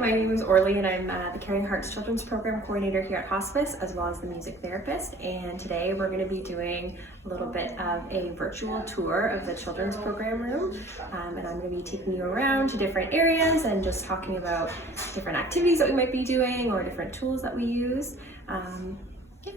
my name is Orley and I'm the Caring Hearts Children's Program Coordinator here at Hospice, as well as the music therapist. And today we're going to be doing a little bit of a virtual tour of the children's program room. And I'm going to be taking you around to different areas and just talking about different activities that we might be doing or different tools that we use.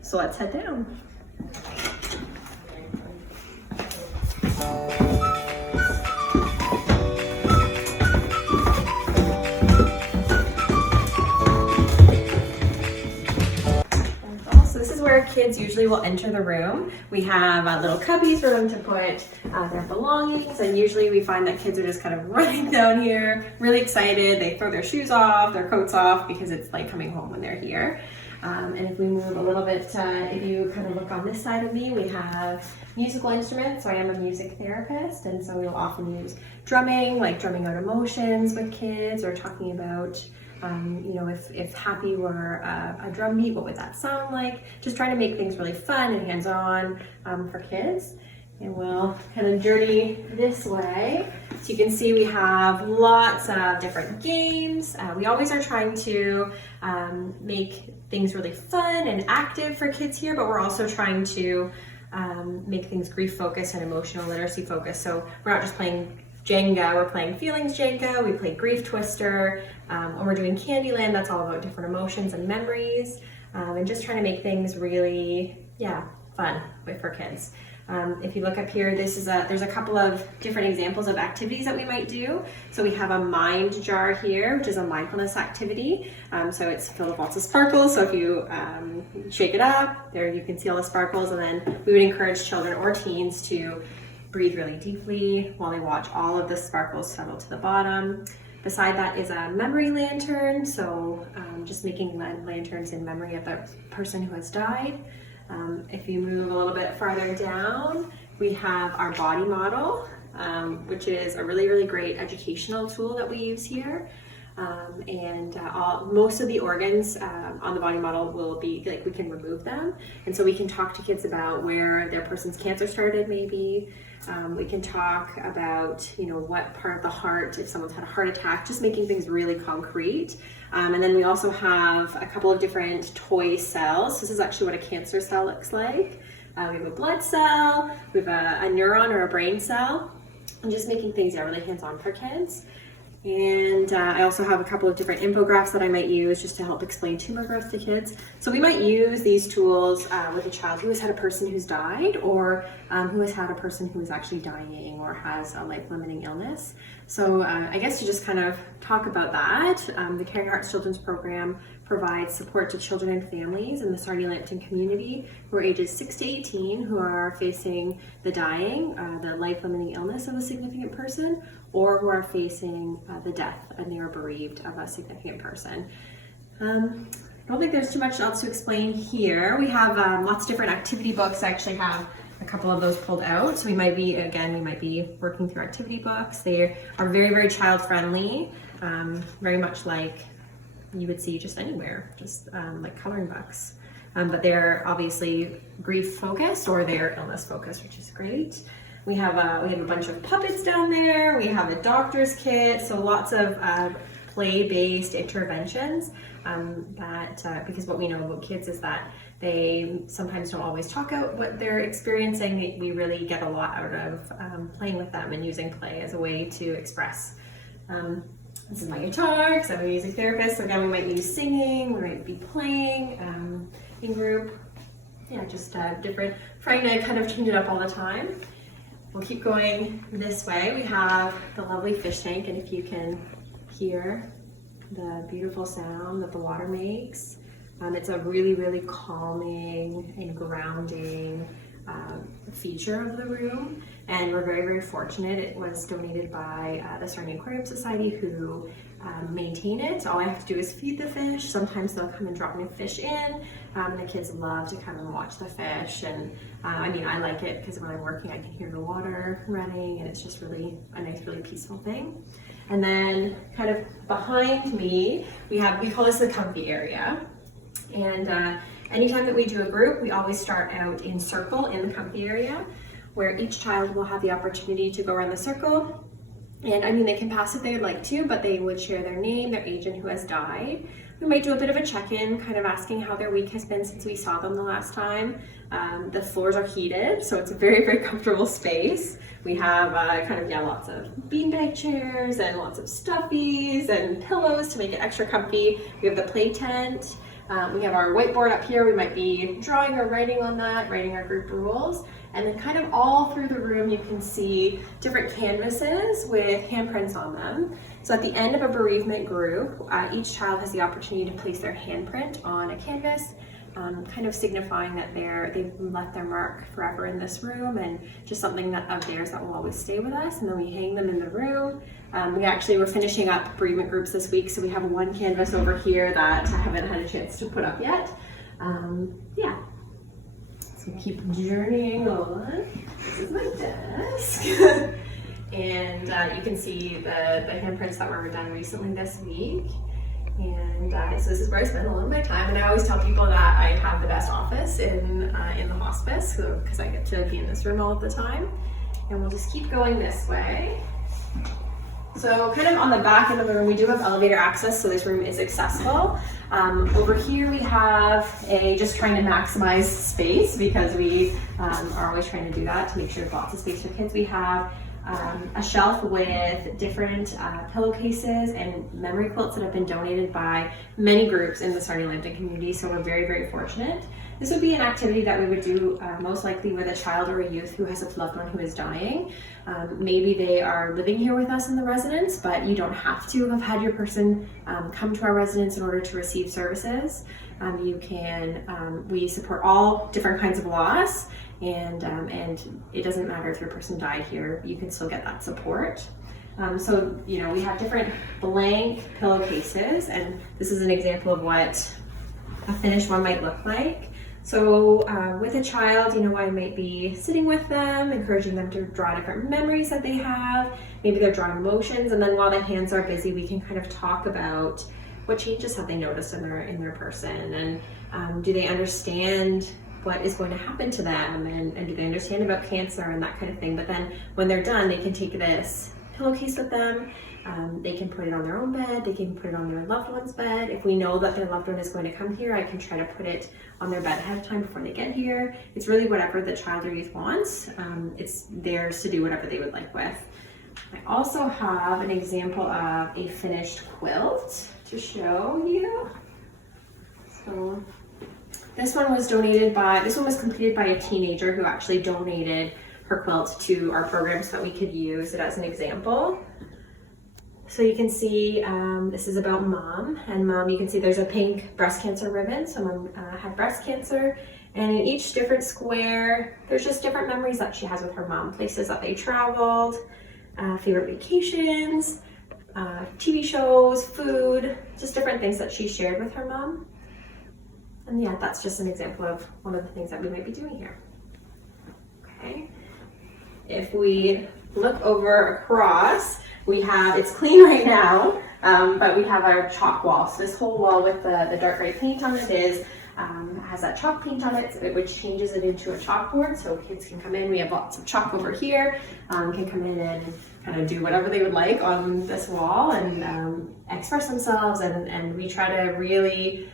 So let's head down. This is where kids usually will enter the room. We have little cubbies for them to put their belongings, and usually we find that kids are just kind of running down here, really excited. They throw their shoes off, their coats off, because it's like coming home when they're here. And if we move a little bit, if you kind of look on this side of me, we have musical instruments. So I am a music therapist, and so we'll often use drumming, like drumming out emotions with kids, or talking about you know, if happy were a drum beat, what would that sound like? Just trying to make things really fun and hands-on for kids. And we'll kind of journey this way. So you can see we have lots of different games. We always are trying to make things really fun and active for kids here, but we're also trying to make things grief-focused and emotional literacy focused. So we're not just playing Jenga, we're playing Feelings Jenga, we play Grief Twister. When we're doing Candyland, that's all about different emotions and memories, and just trying to make things really, fun for kids. If you look up here, there's a couple of different examples of activities that we might do. So we have a mind jar here, which is a mindfulness activity. So it's filled with lots of sparkles. So if you shake it up, there you can see all the sparkles, and then we would encourage children or teens to breathe really deeply while they watch all of the sparkles settle to the bottom. Beside that is a memory lantern, so just making lanterns in memory of the person who has died. If you move a little bit farther down, we have our body model, which is a really, really great educational tool that we use here. Most of the organs on the body model will be, like, we can remove them. And so we can talk to kids about where their person's cancer started, maybe. We can talk about, you know, what part of the heart, if someone's had a heart attack, just making things really concrete. And then we also have a couple of different toy cells. This is actually what a cancer cell looks like. We have a blood cell, we have a neuron or a brain cell, and just making things really hands-on for kids. And I also have a couple of different infographics that I might use just to help explain tumor growth to kids. So we might use these tools with a child who has had a person who's died, or who has had a person who is actually dying or has a life-limiting illness. So I guess to just kind of talk about that, the Caring Hearts Children's Program provides support to children and families in the Sarnia Lambton community who are ages 6 to 18 who are facing the dying, the life-limiting illness of a significant person, or who are facing the death and they are bereaved of a significant person. I don't think there's too much else to explain here. We have lots of different activity books. I actually have a couple of those pulled out. So we might be working through activity books. They are very, very child-friendly, very much like you would see just anywhere, just like coloring books. But they're obviously grief-focused or they're illness-focused, which is great. We have a bunch of puppets down there. We have a doctor's kit, so lots of play-based interventions. Because what we know about kids is that they sometimes don't always talk out what they're experiencing. We really get a lot out of playing with them and using play as a way to express. This is my guitar, because I'm a music therapist. So again, we might use singing, we might be playing in group. Yeah, just different, trying to kind of change it up all the time. We'll keep going this way. We have the lovely fish tank, and if you can hear the beautiful sound that the water makes, it's a really, really calming and grounding feature of the room, and we're very, very fortunate. It was donated by the Sarnia Aquarium Society, who maintain it. All I have to do is feed the fish. Sometimes they'll come and drop new fish in, and the kids love to come and watch the fish. And I mean, I like it because when I'm working, I can hear the water running, and it's just really a nice, really peaceful thing. And then kind of behind me, we call this the comfy area. And anytime that we do a group, we always start out in circle in the comfy area, where each child will have the opportunity to go around the circle And I mean, they can pass if they would like to, but they would share their name, their age, and who has died. We might do a bit of a check-in, kind of asking how their week has been since we saw them the last time. The floors are heated, so it's a very, very comfortable space. We have lots of beanbag chairs and lots of stuffies and pillows to make it extra comfy. We have the play tent. We have our whiteboard up here. We might be drawing or writing on that, writing our group rules. And then kind of all through the room, you can see different canvases with handprints on them. So at the end of a bereavement group, each child has the opportunity to place their handprint on a canvas, kind of signifying that they've left their mark forever in this room and just something of theirs that will always stay with us. And then we hang them in the room. We're finishing up bereavement groups this week, so we have one canvas over here that I haven't had a chance to put up yet. So keep journeying on. This is my desk. And you can see the handprints that were done recently this week. And so this is where I spend a lot of my time. And I always tell people that I have the best office in the hospice because I get to be in this room all of the time. And we'll just keep going this way. So kind of on the back end of the room, we do have elevator access, so this room is accessible. Over here we have just trying to maximize space because we are always trying to do that to make sure there's lots of space for kids. We have a shelf with different pillowcases and memory quilts that have been donated by many groups in the Sarnia Lambton community, so we're very, very fortunate. This would be an activity that we would do most likely with a child or a youth who has a loved one who is dying. Maybe they are living here with us in the residence, but you don't have to have had your person come to our residence in order to receive services. We support all different kinds of loss, and it doesn't matter if your person died here, you can still get that support. We have different blank pillowcases, and this is an example of what a finished one might look like. So with a child, I might be sitting with them, encouraging them to draw different memories that they have. Maybe they're drawing emotions, and then while the hands are busy, we can kind of talk about what changes have they noticed in their person, and do they understand what is going to happen to them, and do they understand about cancer and that kind of thing. But then when they're done, they can take this pillowcase with them. They can put it on their own bed, they can put it on their loved one's bed. If we know that their loved one is going to come here, I can try to put it on their bed ahead of time before they get here. It's really whatever the child or youth wants. It's theirs to do whatever they would like with. I also have an example of a finished quilt to show you. So this one was completed by a teenager who actually donated her quilt to our program so that we could use it as an example. So you can see this is about Mom, and Mom, you can see there's a pink breast cancer ribbon. So Mom had breast cancer, and in each different square, there's just different memories that she has with her mom, places that they traveled, favorite vacations, TV shows, food, just different things that she shared with her mom. And yeah, that's just an example of one of the things that we might be doing here. Okay. If we look over across, it's clean right now, but we have our chalk wall. So this whole wall with the dark gray paint on it has that chalk paint on it, which changes it into a chalkboard, so kids can come in. We have lots of chalk over here, can come in and kind of do whatever they would like on this wall and express themselves, and we try to really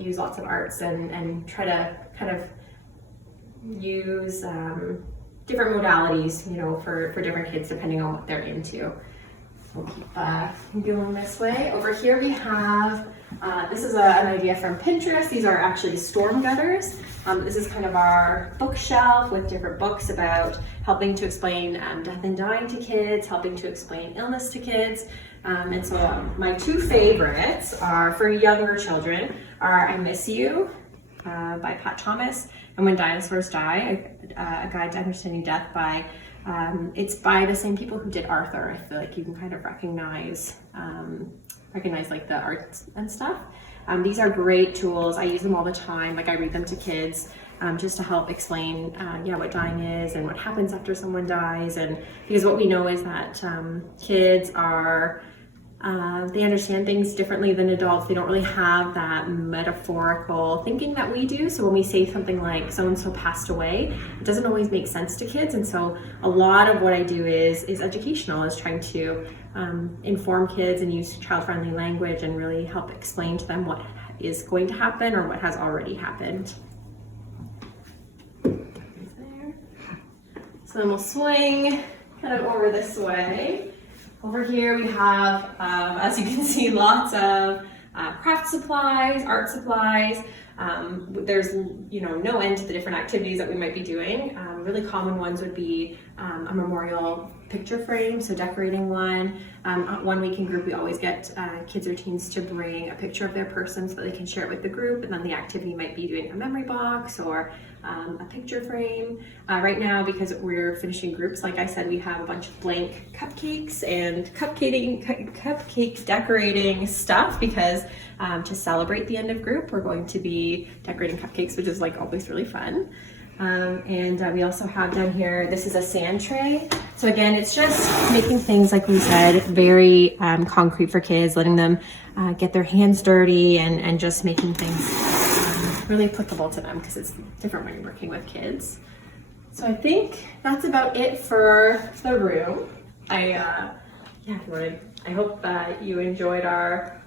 use lots of arts and try to kind of use different modalities, for different kids depending on what they're into. We'll keep going this way. Over here we have, this is an idea from Pinterest. These are actually storm gutters. This is kind of our bookshelf with different books about helping to explain death and dying to kids, helping to explain illness to kids. And so my two favorites are for younger children are I Miss You by Pat Thomas, and When Dinosaurs Die, a Guide to Understanding Death by, it's by the same people who did Arthur. I feel like you can kind of recognize like the art and stuff. These are great tools. I use them all the time. Like I read them to kids just to help explain what dying is and what happens after someone dies. And because what we know is that kids are They understand things differently than adults. They don't really have that metaphorical thinking that we do. So when we say something like so-and-so passed away, it doesn't always make sense to kids. And so a lot of what I do is educational, is trying to inform kids and use child-friendly language and really help explain to them what is going to happen or what has already happened. So then we'll swing kind of over this way. Over here we have, as you can see, lots of craft supplies, art supplies. There's no end to the different activities that we might be doing. Really common ones would be a memorial picture frame, so decorating one. 1 week in group, we always get kids or teens to bring a picture of their person so that they can share it with the group, and then the activity might be doing a memory box or a picture frame. Right now, because we're finishing groups, like I said, we have a bunch of blank cupcakes and cupcake decorating stuff, because to celebrate the end of group, we're going to be decorating cupcakes, which is like always really fun. And we also have down here, this is a sand tray. So again, it's just making things, like we said, very concrete for kids, letting them get their hands dirty and just making things really applicable to them, because it's different when you're working with kids. So I think that's about it for the room. I hope that you enjoyed our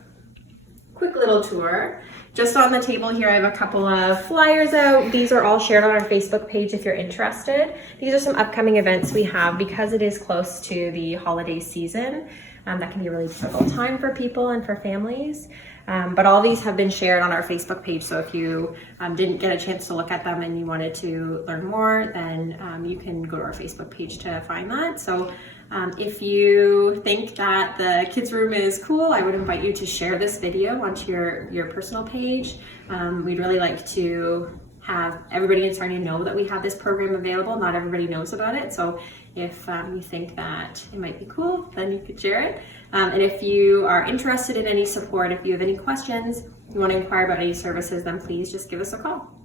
quick little tour. Just on the table here, I have a couple of flyers out. These are all shared on our Facebook page if you're interested. These are some upcoming events we have, because it is close to the holiday season. That can be a really difficult time for people and for families. But all these have been shared on our Facebook page, so if you didn't get a chance to look at them and you wanted to learn more, then you can go to our Facebook page to find that. So if you think that the kids' room is cool, I would invite you to share this video onto your personal page. We'd really like to have everybody in Sarnia know that we have this program available. Not everybody knows about it, so if you think that it might be cool, then you could share it. And if you are interested in any support, if you have any questions, you want to inquire about any services, then please just give us a call.